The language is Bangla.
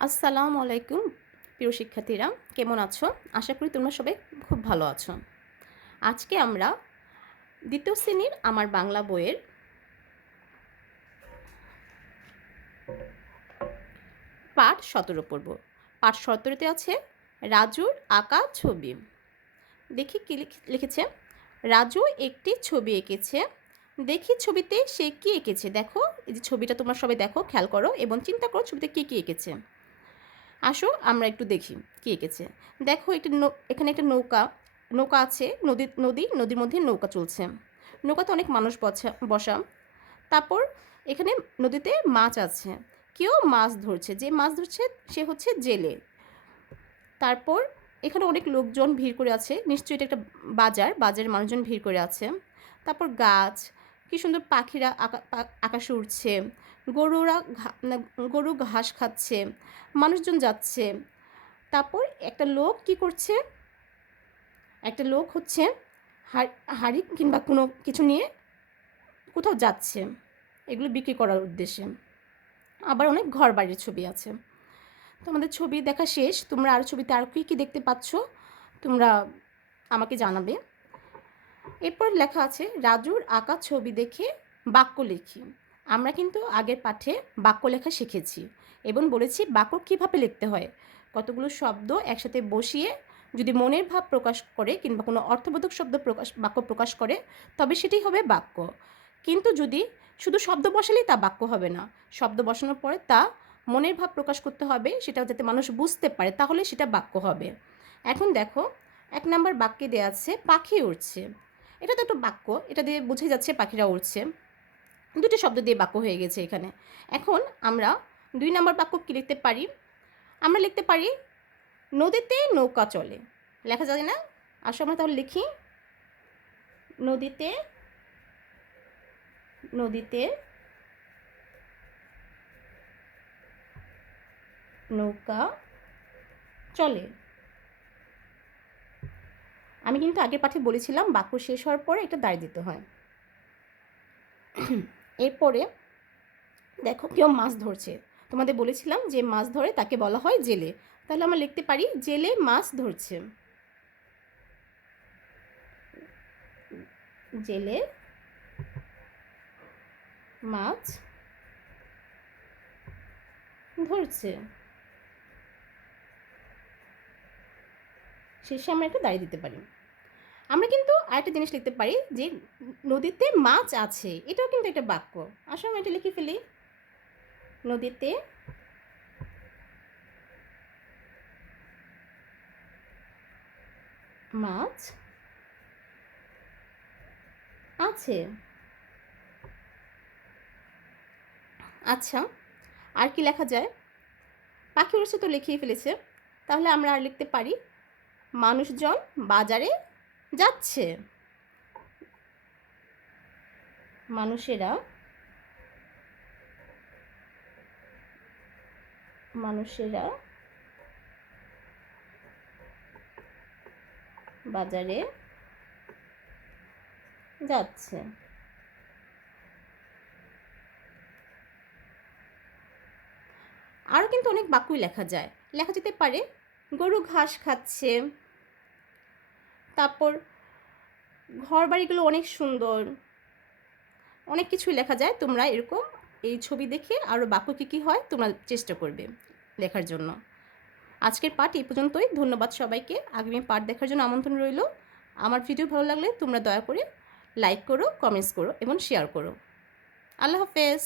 আসসালামু আলাইকুম, প্রিয় শিক্ষার্থীরা। কেমন আছো? আশা করি তোমরা সবাই খুব ভালো আছো। আজকে আমরা দ্বিতীয় শ্রেণির আমার বাংলা বইয়ের পাঠ সতেরো পড়ব। পাঠ সতেরোতে আছে, রাজুর আঁকা ছবি। দেখি কি লিখ- লিখেছে? রাজু একটি ছবি এঁকেছে। দেখি ছবিতে সে কি এঁকেছে? দেখো, এই যে ছবিটা তোমরা সবাই দেখো, খেয়াল করো এবং চিন্তা করো ছবিতে কী কী এঁকেছে। আসো, আমরা একটু দেখি কী এঁকেছে। দেখো, একটি এখানে একটা নৌকা নৌকা আছে, নদী নদী, নদীর মধ্যে নৌকা চলছে। নৌকাতে অনেক মানুষ বসা বসা। তারপর এখানে নদীতে মাছ আছে। কেউ মাছ ধরছে, যে মাছ ধরছে, সে হচ্ছে জেলে। তারপর এখানে অনেক লোকজন ভিড় করে আছে। নিশ্চয়ই এটা একটা বাজার, বাজারের মানুষজন ভিড় করে আছে। তারপর গাছ কি সুন্দর পাখিরা আকা- আকাশে উঠছে গরুরা ঘা- না, গরু ঘাস খাচ্ছে মানুষজন যাচ্ছে। তারপর একটা লোক কি করছে? একটা লোক হচ্ছে হাড়- কিংবা কোনো কিছু নিয়ে কোথাও যাচ্ছে এগুলো বিক্রি করার উদ্দেশ্যে। আবার অনেক ঘর বাড়ির ছবি আছে। তো আমাদের ছবি দেখা শেষ। তোমরা আর ছবিতে আর কী কী দেখতে পাচ্ছ তোমরা আমাকে জানাবে। এরপর লেখা আছে, রাজুর আঁকা ছবি দেখে বাক্য লিখি। আমরা কিন্তু আগের পাঠে বাক্য লেখা শিখেছি এবং বলেছি বাক্য কীভাবে লিখতে হয়। কতগুলো শব্দ একসাথে বসিয়ে যদি মনের ভাব প্রকাশ করে কিংবা কোনো অর্থবোধক শব্দ প্রকাশ, বাক্য প্রকাশ করে, তবে সেটাই হবে বাক্য। কিন্তু যদি শুধু শব্দ বসালেই তা বাক্য হবে না, শব্দ বসানোর পরে তা মনের ভাব প্রকাশ করতে হবে সেটা যাতে মানুষ বুঝতে পারে, তাহলে সেটা বাক্য হবে। এখন দেখো, এক নাম্বার বাক্যে দেওয়া আছে, পাখি উড়ছে। এটা তো একটা বাক্য, এটা দিয়ে বোঝা যাচ্ছে পাখিরা উড়ছে। দুটো শব্দ দিয়ে বাক্য হয়ে গেছে এখানে। এখন আমরা দুই নম্বর বাক্য কী লিখতে পারি? আমরা লিখতে পারি, নদীতে নৌকা চলে। লেখা যায় না? আসো আমরা তাহলে লিখি। নদীতে নদীতে নৌকা চলে। আমি কিন্তু আগের পাঠে বলেছিলাম, বাক্য শেষ হওয়ার পরে এটা দাঁড়িয়ে দিতে হয়। এরপরে দেখো, কেউ মাছ ধরছে। তোমাদের বলেছিলাম যে মাছ ধরে তাকে বলা হয় জেলে। তাহলে আমরা লিখতে পারি, জেলে মাছ ধরছে। জেলে মাছ ধরছে। শেষে আমরা একটা দাঁড়িয়ে দিতে পারি। আমরা কিন্তু আরেকটা জিনিস লিখতে পারি যে নদীতে মাছ আছে, এটাও কিন্তু একটা বাক্য। আসলে আমরা এটা লিখে ফেলি। নদীতে মাছ আছে। আচ্ছা আর কি লেখা যায়? পাখি উড়ছে তো লিখিয়ে ফেলেছে। তাহলে আমরা আর লিখতে পারি মানুষজন বাজারে যাচ্ছে। মানুষেরা মানুষেরা বাজারে যাচ্ছে। আরও কিন্তু অনেক বাক্যই লেখা যায়। লেখা যেতে পারে গরু ঘাস খাচ্ছে। তারপর ঘর বাড়িগুলো অনেক সুন্দর। অনেক কিছুই লেখা যায়। তোমরা এরকম এই ছবি দেখে আরও বাক্য কী কী হয় তোমরা চেষ্টা করবে লেখার জন্য। আজকের পাঠ এই পর্যন্তই। ধন্যবাদ সবাইকে। আগামী পাঠ দেখার জন্য আমন্ত্রণ রইল। আমার ভিডিও ভালো লাগলে তোমরা দয়া করে লাইক করো, কমেন্টস করো এবং শেয়ার করো। আল্লাহ হাফেজ।